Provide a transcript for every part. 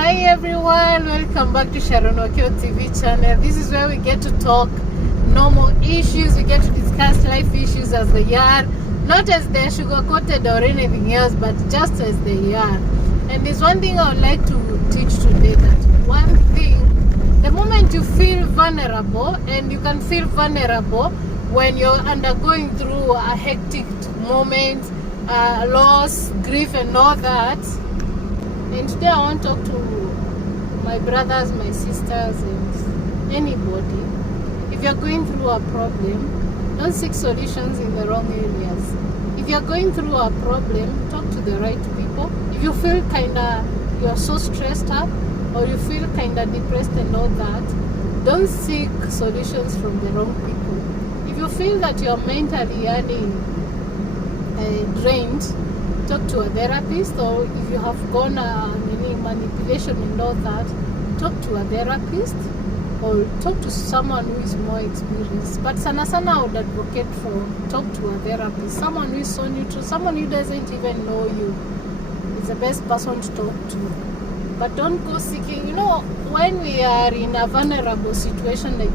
Hi everyone, welcome back to Sharon Wakio TV channel. This is where we get to talk normal issues. We get to discuss life issues as they are, not as they're sugar coated or anything else, but just as they are. And there's one thing I would like to teach today, that one thing, the moment you feel vulnerable, and you can feel vulnerable when you're undergoing through a hectic moment, loss, grief and all that. And today I want to talk to my brothers, my sisters, and anybody. If you're going through a problem, don't seek solutions in the wrong areas. If you're going through a problem, talk to the right people. If you feel you're so stressed up, or you feel depressed and all that, don't seek solutions from the wrong people. If you feel that you're mentally drained, talk to a therapist. Or if you have gone any manipulation and all that, talk to a therapist or talk to someone who is more experienced. But sana I would advocate for talk to a therapist, someone who is so neutral, someone who doesn't even know you is the best person to talk to. But don't go seeking, when we are in a vulnerable situation, like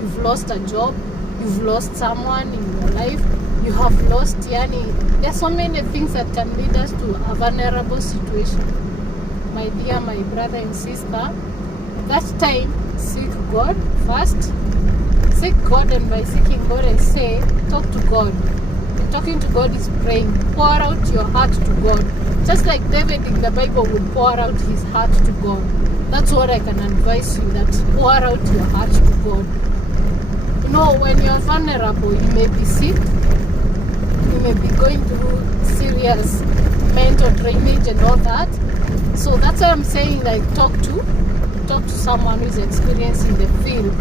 you've lost a job, you've lost someone in your life, you have lost there's so many things that can lead us to a vulnerable situation. My dear, my brother and sister, that time, seek God first. Seek God, and by seeking God, I say, talk to God. Talking to God is praying. Pour out your heart to God. Just like David in the Bible would pour out his heart to God. That's what I can advise you, that pour out your heart to God. When you're vulnerable, you may be sick, you may be going through serious mental drainage and all that. So that's why I'm saying, talk to someone who's experiencing the field,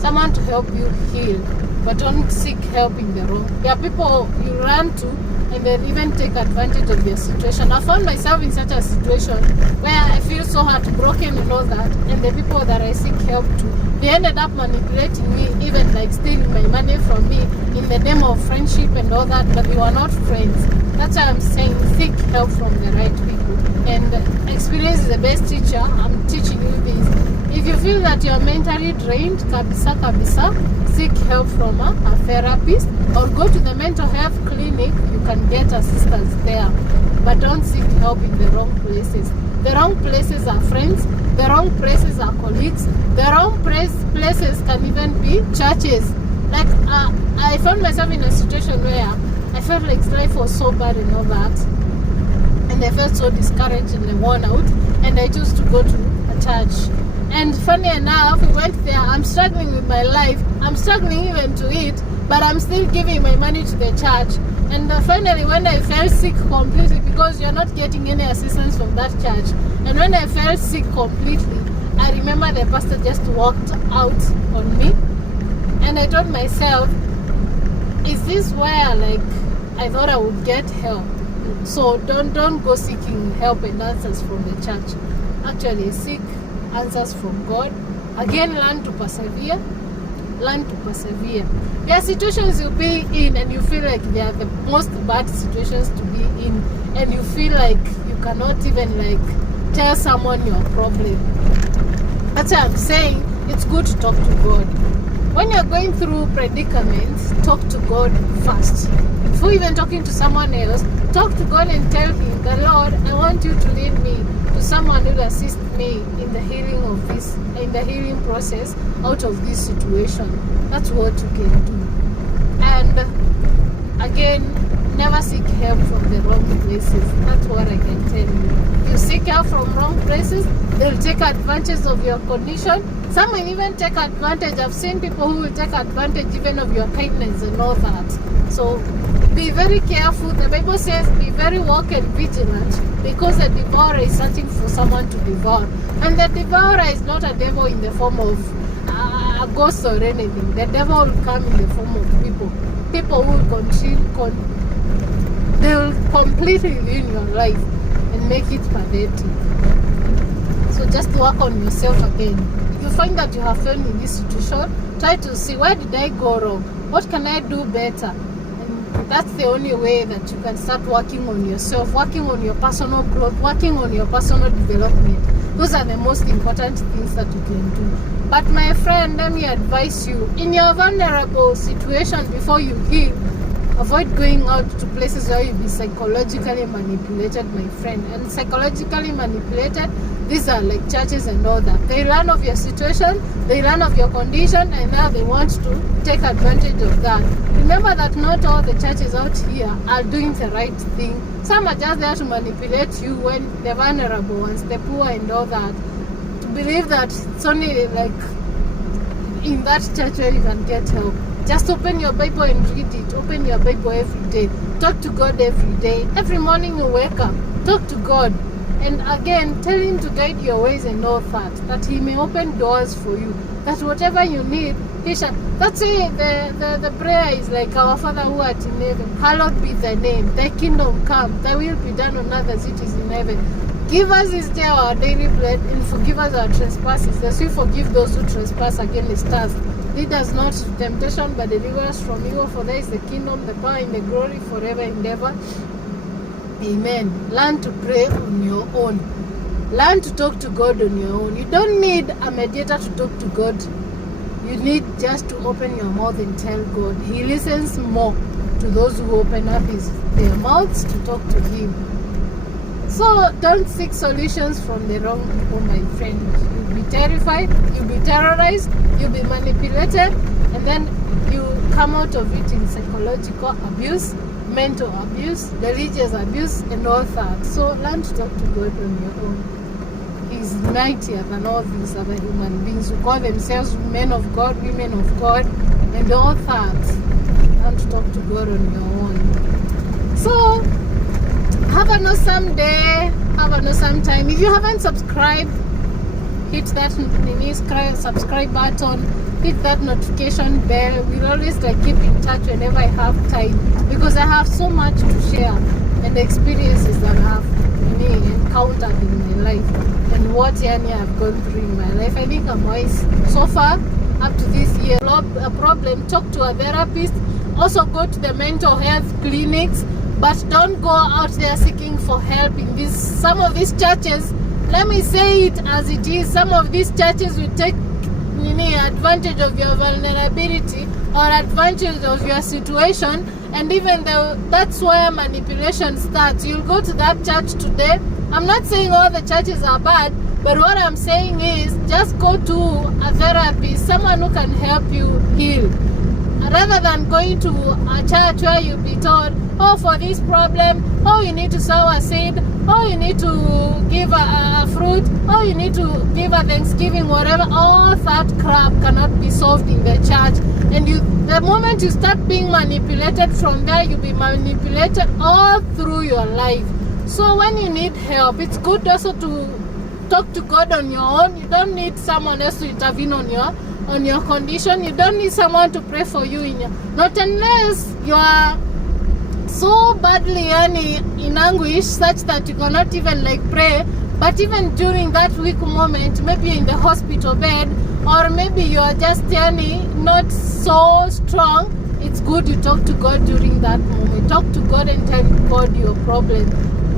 someone to help you heal, but don't seek help in the wrong. There are people you run to and then even take advantage of your situation. I found myself in such a situation where I feel so heartbroken and all that, and the people that I seek help to, they ended up manipulating me, even stealing my money from me in the name of friendship and all that, but we were not friends. That's why I'm saying seek help from the right people. And experience is the best teacher. I'm teaching you this. If you feel that you're mentally drained, kabisa, seek help from a therapist, or go to the mental health clinic. You can get assistance there. But don't seek help in the wrong places. The wrong places are friends. The wrong places are colleagues. The wrong places can even be churches. I found myself in a situation where I felt like life was so bad and all that, and I felt so discouraged and worn out, and I chose to go to a church. And funny enough, we went there. I'm struggling with my life. I'm struggling even to eat, but I'm still giving my money to the church. And finally, when I felt sick completely, because you're not getting any assistance from that church, and when I felt sick completely, I remember the pastor just walked out on me, and I told myself, is this where I thought I would get help? So don't go seeking help and answers from the church. Actually, seek answers from God. Again, learn to persevere. Learn to persevere. There are situations you'll be in and you feel like they are the most bad situations to be in, and you feel like you cannot even tell someone your problem. That's why I'm saying it's good to talk to God. When you're going through predicaments, talk to God first. Before even talking to someone else, talk to God and tell Him, the Lord, I want you to lead me to someone who will assist me in the healing of this, in the healing process out of this situation. That's what you can do. And again, never seek help from the wrong places. That's what I can tell you. If you seek help from wrong places, they'll take advantage of your condition. Some will even take advantage. I've seen people who will take advantage even of your kindness and all that. So be very careful. The Bible says be very woke and vigilant, because the devourer is searching for someone to devour. And the devourer is not a devil in the form of a ghost or anything. The devil will come in the form of people. People who will they will completely ruin your life and make it pathetic. So just work on yourself again. If you find that you have failed in this situation, try to see, where did I go wrong? What can I do better? And That's the only way that you can start working on yourself, working on your personal growth, working on your personal development. Those are the most important things that you can do. But my friend, let me advise you, in your vulnerable situation before you heal, avoid going out to places where you'll be psychologically manipulated, my friend. And psychologically manipulated, these are like churches and all that. They learn of your situation, they learn of your condition, and now they want to take advantage of that. Remember that not all the churches out here are doing the right thing. Some are just there to manipulate you, when the vulnerable ones, the poor and all that, to believe that it's only like in that church where you can get help. Just open your Bible and read it. Open your Bible every day. Talk to God every day. Every morning you wake up, talk to God. And again, tell Him to guide your ways and all that He may open doors for you. That whatever you need, He shall. That's it. The prayer is like, Our Father who art in heaven, hallowed be thy name. Thy kingdom come. Thy will be done on earth as it is in heaven. Give us this day our daily bread, and forgive us our trespasses, as we forgive those who trespass against us. Lead us not to temptation, but deliver us from evil. For there is the kingdom, the power, and the glory forever and ever. Amen. Learn to pray on your own. Learn to talk to God on your own. You don't need a mediator to talk to God. You need just to open your mouth and tell God. He listens more to those who open up their mouths to talk to Him. So don't seek solutions from the wrong people, my friend. You'll be terrified, you'll be terrorized, you'll be manipulated, and then you come out of it in psychological abuse, mental abuse, religious abuse, and all that. So learn to talk to God on your own. He's mightier than all these other human beings who call themselves men of God, women of God, and all that. Learn to talk to God on your own. So have an awesome day. Have an awesome time. If you haven't subscribed, hit that subscribe button. Hit that notification bell. We'll always keep in touch whenever I have time, because I have so much to share, and the experiences that I have encountered in my life, and what I've gone through in my life. I think I'm wise so far up to this year. A problem, talk to a therapist. Also go to the mental health clinics, but don't go out there seeking for help in some of these churches. Let me say it as it is. Some of these churches will take advantage of your vulnerability or advantage of your situation, and even though that's where manipulation starts. You'll go to that church today. I'm not saying all the churches are bad, but what I'm saying is just go to a therapist, someone who can help you heal, rather than going to a church where you'll be told, oh, for this problem, oh, you need to sow a seed, oh, you need to give a fruit, oh, you need to give a Thanksgiving, whatever. All that crap cannot be solved in the church. And the moment you start being manipulated from there, you'll be manipulated all through your life. So when you need help, it's good also to talk to God on your own. You don't need someone else to intervene on your condition. You don't need someone to pray for you not unless you are so badly in anguish such that you cannot even pray. But even during that weak moment, maybe in the hospital bed, or maybe you are just not so strong, it's good you talk to God during that moment. Talk to God and tell God your problem.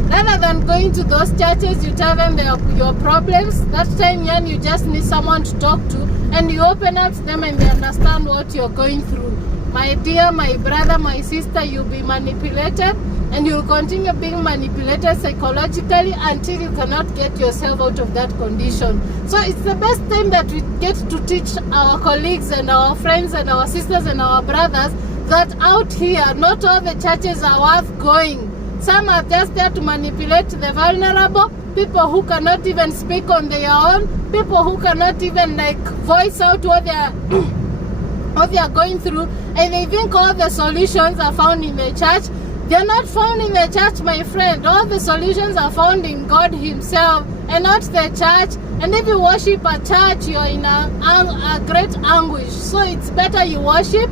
Rather than going to those churches, you tell them your problems. That time you just need someone to talk to, and you open up to them and they understand what you're going through. My dear, my brother, my sister, you'll be manipulated, and you'll continue being manipulated psychologically until you cannot get yourself out of that condition. So it's the best time that we get to teach our colleagues and our friends and our sisters and our brothers that out here, not all the churches are worth going. Some are just there to manipulate the vulnerable, people who cannot even speak on their own, people who cannot even voice out what they are going through, and they think all the solutions are found in the church. They are not found in the church, my friend. All the solutions are found in God Himself and not the church. And if you worship a church, you're in a great anguish. So it's better you worship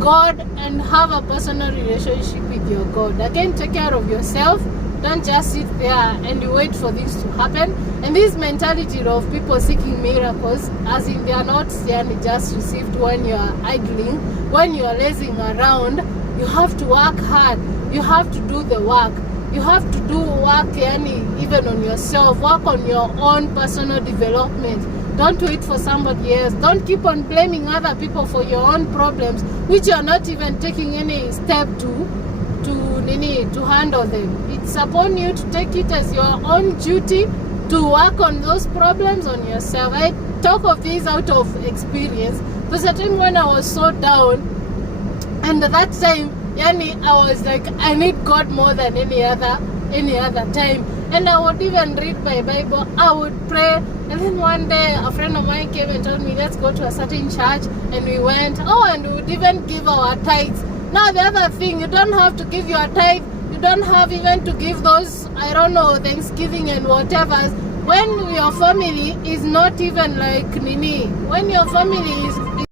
God and have a personal relationship with your God. Again, take care of yourself. Don't just sit there and you wait for things to happen. And this mentality of people seeking miracles, as in they are not just received when you are idling, when you are lazing around, You have to work hard. You have to do the work. You have to do work even on yourself. Work on your own personal development. Don't wait for somebody else. Don't keep on blaming other people for your own problems, which you're not even taking any step to handle them. It's upon you to take it as your own duty to work on those problems on yourself. I talk of this out of experience. There's a time when I was so down, and at that time, I was like, I need God more than any other time. And I would even read my Bible. I would pray. And then one day, a friend of mine came and told me, let's go to a certain church. And we went. And we would even give our tithes. Now, the other thing, you don't have to give your tithe. You don't have even to give those, Thanksgiving and whatever. When your family is not even like Nini, when your family